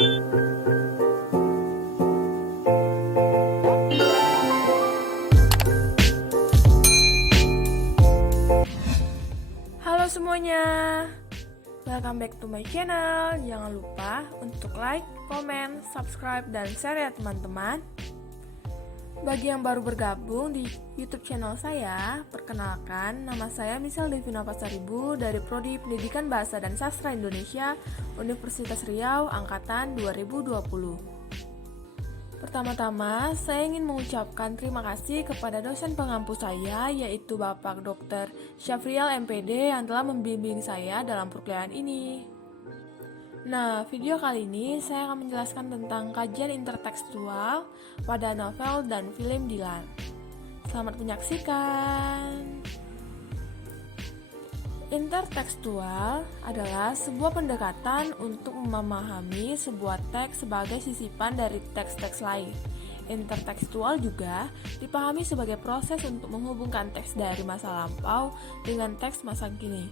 Halo semuanya, welcome back to my channel. Jangan lupa untuk like, comment, subscribe, dan share ya teman-teman. Bagi yang baru bergabung di YouTube channel saya, perkenalkan, nama saya Misal Devina Pasaribu dari Prodi Pendidikan Bahasa dan Sastra Indonesia, Universitas Riau, Angkatan 2020. Pertama-tama, saya ingin mengucapkan terima kasih kepada dosen pengampu saya, yaitu Bapak Dr. Syafrial MPD yang telah membimbing saya dalam perkuliahan ini. Nah, video kali ini saya akan menjelaskan tentang kajian intertekstual pada novel dan film Dylan. Selamat menyaksikan! Intertekstual adalah sebuah pendekatan untuk memahami sebuah teks sebagai sisipan dari teks-teks lain. Intertekstual juga dipahami sebagai proses untuk menghubungkan teks dari masa lampau dengan teks masa kini.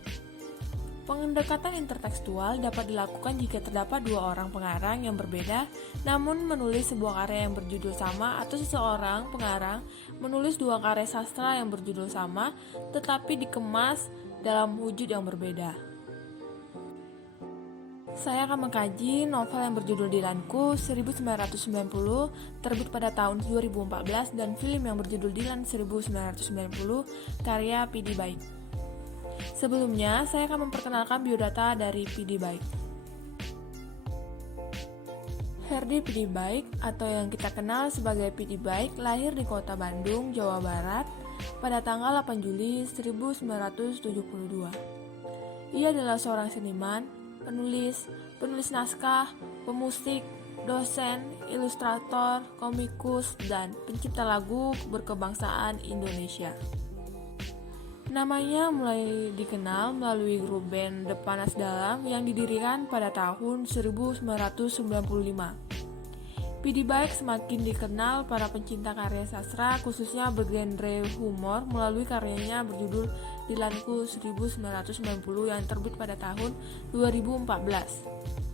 Pendekatan intertekstual dapat dilakukan jika terdapat dua orang pengarang yang berbeda namun menulis sebuah karya yang berjudul sama, atau seseorang pengarang menulis dua karya sastra yang berjudul sama tetapi dikemas dalam wujud yang berbeda. Saya akan mengkaji novel yang berjudul Dylanku 1990 terbit pada tahun 2014 dan film yang berjudul Dylan 1990 karya P.D. Baik. Sebelumnya, saya akan memperkenalkan biodata dari P.D. Baik. Herdy P.D. Baik atau yang kita kenal sebagai P.D. Baik lahir di kota Bandung, Jawa Barat pada tanggal 8 Juli 1972. Ia adalah seorang seniman, penulis naskah, pemusik, dosen, ilustrator, komikus, dan pencipta lagu berkebangsaan Indonesia. Namanya mulai dikenal melalui grup band The Panas Dalam yang didirikan pada tahun 1995. P.D. Baik semakin dikenal para pencinta karya sastra, khususnya bergenre humor, melalui karyanya berjudul Dylanku 1990 yang terbit pada tahun 2014.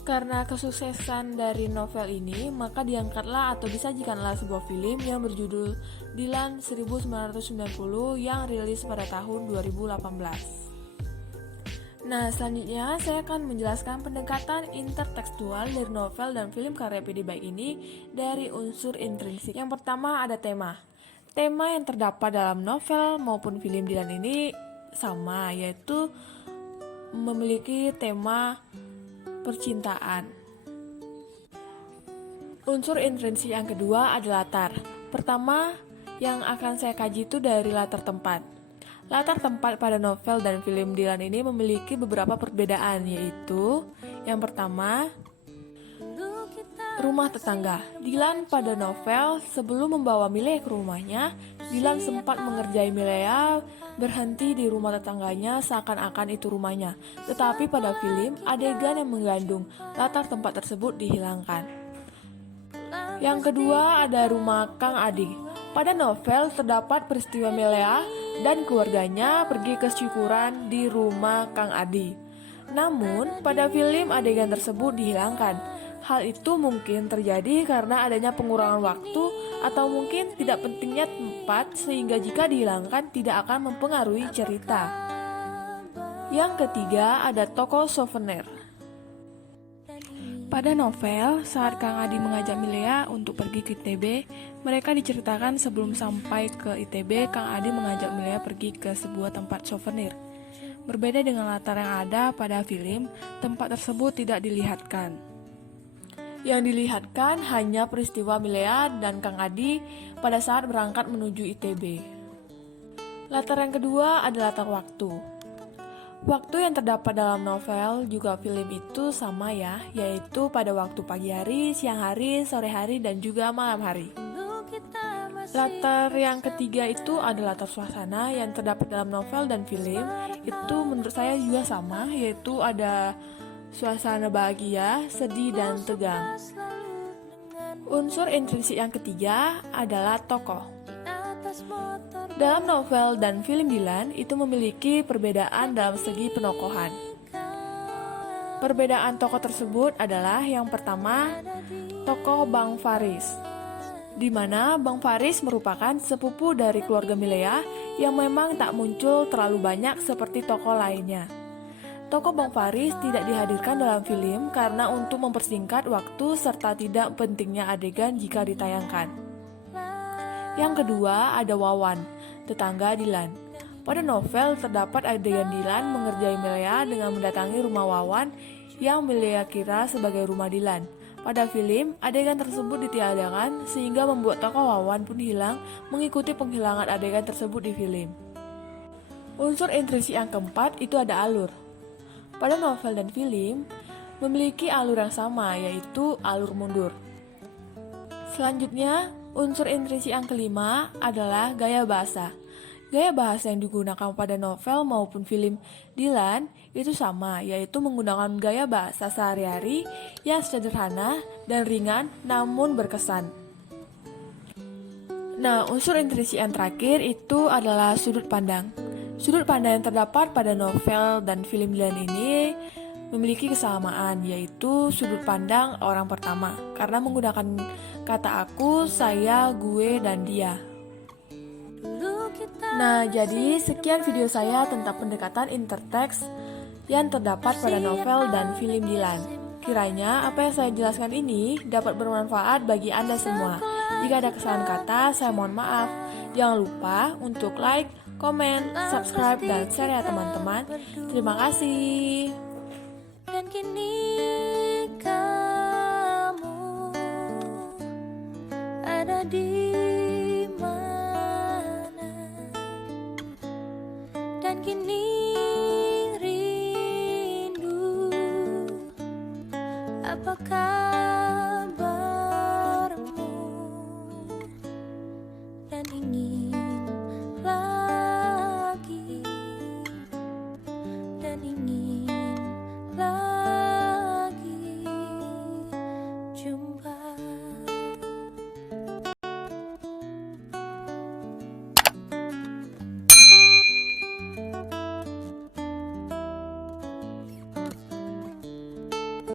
Karena kesuksesan dari novel ini, maka diangkatlah atau disajikanlah sebuah film yang berjudul Dylan 1990 yang rilis pada tahun 2018. Nah, selanjutnya saya akan menjelaskan pendekatan intertekstual dari novel dan film karya P.D. Baik ini dari unsur intrinsik. Yang pertama ada tema. Tema yang terdapat dalam novel maupun film Dylan ini sama, yaitu memiliki tema percintaan. Unsur intrinsik yang kedua adalah latar. Pertama yang akan saya kaji itu dari latar tempat. Latar tempat pada novel dan film Dylan ini memiliki beberapa perbedaan, yaitu yang pertama, rumah tetangga. Dylan pada novel sebelum membawa Milea ke rumahnya, Dylan sempat mengerjai Milea berhenti di rumah tetangganya seakan-akan itu rumahnya. Tetapi pada film, adegan yang mengandung latar tempat tersebut dihilangkan. Yang kedua ada rumah Kang Adi. Pada novel terdapat peristiwa Milea dan keluarganya pergi ke syukuran di rumah Kang Adi. Namun, pada film adegan tersebut dihilangkan. Hal itu mungkin terjadi karena adanya pengurangan waktu atau mungkin tidak pentingnya tempat sehingga jika dihilangkan tidak akan mempengaruhi cerita. Yang ketiga ada toko souvenir. Pada novel, saat Kang Adi mengajak Milea untuk pergi ke ITB, mereka diceritakan sebelum sampai ke ITB, Kang Adi mengajak Milea pergi ke sebuah tempat souvenir. Berbeda dengan latar yang ada pada film, tempat tersebut tidak dilihatkan. Yang dilihatkan hanya peristiwa Milea dan Kang Adi pada saat berangkat menuju ITB. Latar yang kedua adalah latar waktu. Waktu yang terdapat dalam novel juga film itu sama ya, yaitu pada waktu pagi hari, siang hari, sore hari, dan juga malam hari. Latar yang ketiga itu adalah latar suasana yang terdapat dalam novel dan film. Itu menurut saya juga sama, yaitu ada suasana bahagia, sedih, dan tegang. Unsur intrinsik yang ketiga adalah tokoh. Dalam novel dan film Dylan itu memiliki perbedaan dalam segi penokohan. Perbedaan tokoh tersebut adalah yang pertama, tokoh Bang Faris, di mana Bang Faris merupakan sepupu dari keluarga Milea yang memang tak muncul terlalu banyak seperti tokoh lainnya. Tokoh Bang Faris tidak dihadirkan dalam film karena untuk mempersingkat waktu serta tidak pentingnya adegan jika ditayangkan. Yang kedua ada Wawan, tetangga Dilan. Pada novel terdapat adegan Dilan mengerjai Milea dengan mendatangi rumah Wawan yang Milea kira sebagai rumah Dilan. Pada film, adegan tersebut ditiadakan sehingga membuat tokoh Wawan pun hilang mengikuti penghilangan adegan tersebut di film. Unsur intrisi yang keempat itu ada alur. Pada novel dan film memiliki alur yang sama, yaitu alur mundur. Selanjutnya, unsur intrisi yang kelima adalah gaya bahasa. Gaya bahasa yang digunakan pada novel maupun film Dilan itu sama, yaitu menggunakan gaya bahasa sehari-hari yang sederhana dan ringan namun berkesan. Nah, unsur intrisi yang terakhir itu adalah sudut pandang. Sudut pandang yang terdapat pada novel dan film Dilan ini memiliki kesamaan, yaitu sudut pandang orang pertama, karena menggunakan kata aku, saya, gue, dan dia. Nah, jadi sekian video saya tentang pendekatan interteks yang terdapat pada novel dan film Dilan. Kiranya apa yang saya jelaskan ini dapat bermanfaat bagi Anda semua. Jika ada kesalahan kata, saya mohon maaf. Jangan lupa untuk like, komen, subscribe, dan share ya teman-teman. Terima kasih. Dan kini kamu ada di mana? Dan kini rindu, apa kabarmu? Dan ingin lagi, dan ingin